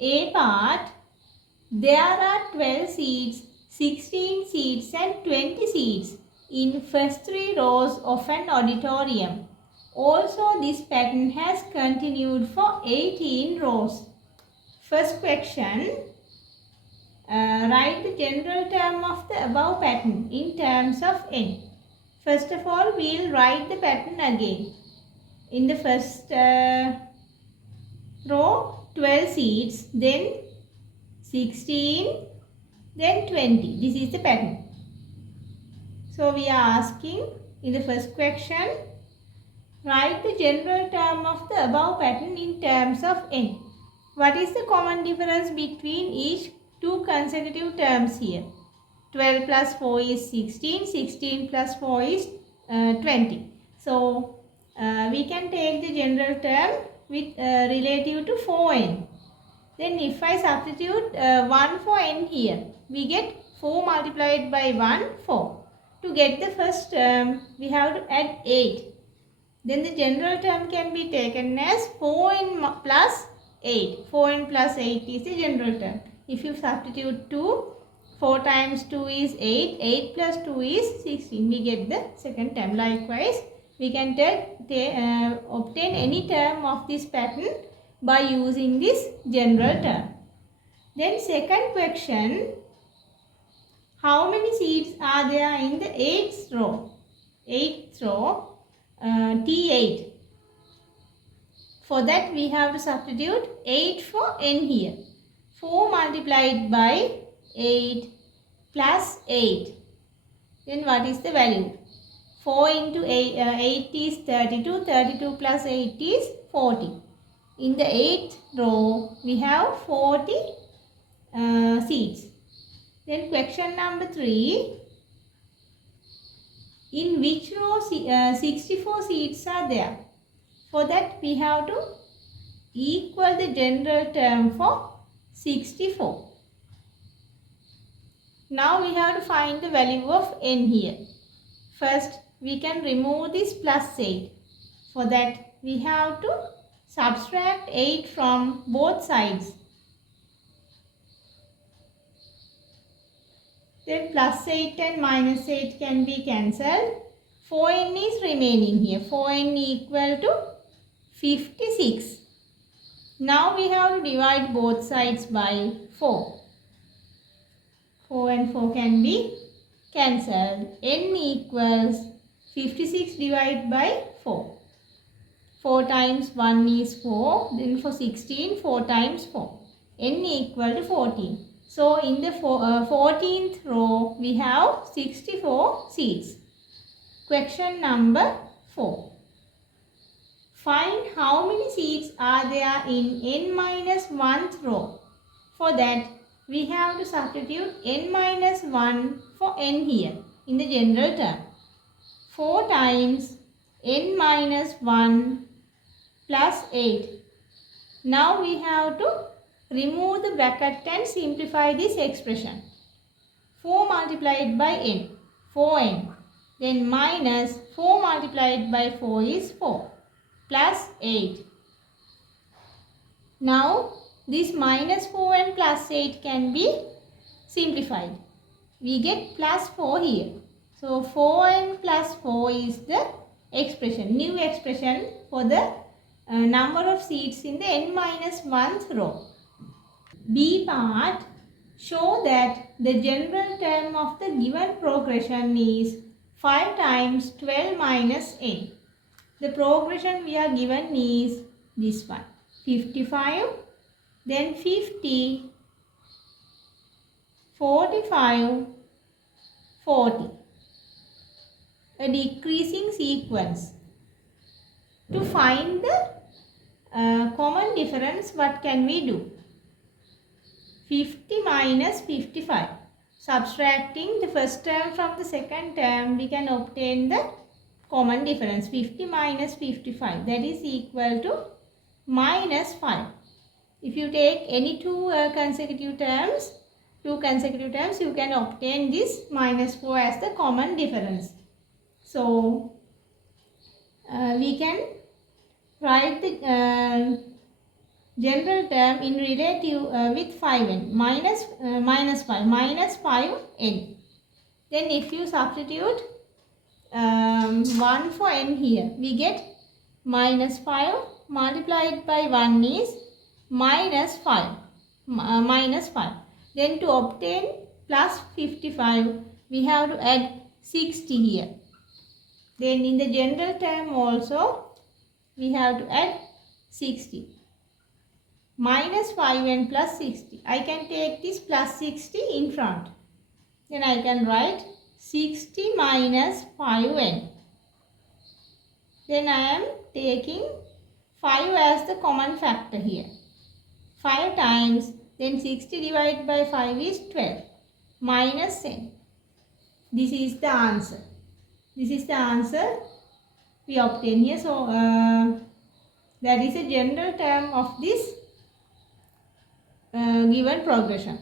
A part, there are 12 seats, 16 seats and 20 seats in first 3 rows of an auditorium. Also, this pattern has continued for 18 rows. First question, write the general term of the above pattern in terms of n. First of all, we will write the pattern again. In the first row, 12 seats, then 16, then 20. This is the pattern. So we are asking in the first question, write the general term of the above pattern in terms of n. What is the common difference between each two consecutive terms here? 12 plus 4 is 16, 16 plus 4 is 20. So we can take the general term with relative to 4n. Then if I substitute 1 for n here, we get 4 multiplied by 1, 4. To get the first term, we have to add 8. Then the general term can be taken as 4n plus 8. 4n plus 8 is the general term. If you substitute 2, 4 times 2 is 8. 8 plus 2 is 16. We get the second term. Likewise, we can obtain any term of this pattern by using this general term. Then second question, how many seats are there in the 8th row? 8th row, T8. For that we have to substitute 8 for n here. 4 multiplied by 8 plus 8. Then what is the value? 4 into 8 is 32. 32 plus 8 is 40. In the 8th row, we have 40 seats. Then question number 3. In which row 64 seats are there? For that, we have to equal the general term for 64. Now we have to find the value of n here. First, we can remove this plus 8. For that, we have to subtract 8 from both sides. Then plus 8 and minus 8 can be cancelled. 4n is remaining here. 4n equal to 56. Now we have to divide both sides by 4. 4 and 4 can be cancelled. N equals 56 divided by 4. 4 times 1 is 4. Then for 16, 4 times 4. N equal to 14. So in the 14th row, we have 64 seats. Question number 4. Find how many seats are there in n minus 1th row. For that, we have to substitute n minus 1 for n here in the general term. 4 times n minus 1 plus 8. Now we have to remove the bracket and simplify this expression. 4 multiplied by n, 4n. Then minus 4 multiplied by 4 is 4 plus 8. Now this minus 4 and plus 8 can be simplified. We get plus 4 here. So 4n plus 4 is the expression, new expression for the number of seats in the n minus 1th row. B part, show that the general term of the given progression is 5 times 12 minus n. The progression we are given is this one, 55, then 50, 45, 40. A decreasing sequence. To find the common difference, what can we do? 50 minus 55. Subtracting the first term from the second term, we can obtain the common difference. 50 minus 55, that is equal to minus 5. If you take any two consecutive terms, you can obtain this minus 4 as the common difference. So, we can write the general term in relative with 5n minus 5 minus 5n. Then if you substitute 1 for n here, we get minus 5 multiplied by 1 is minus 5. Minus 5. Then to obtain plus 55, we have to add 60 here. Then in the general term also, we have to add 60. Minus 5n plus 60. I can take this plus 60 in front. Then I can write 60 minus 5n. Then I am taking 5 as the common factor here. 5 times, then 60 divided by 5 is 12. Minus n. This is the answer. This is the answer we obtain here. So, that is a general term of this given progression.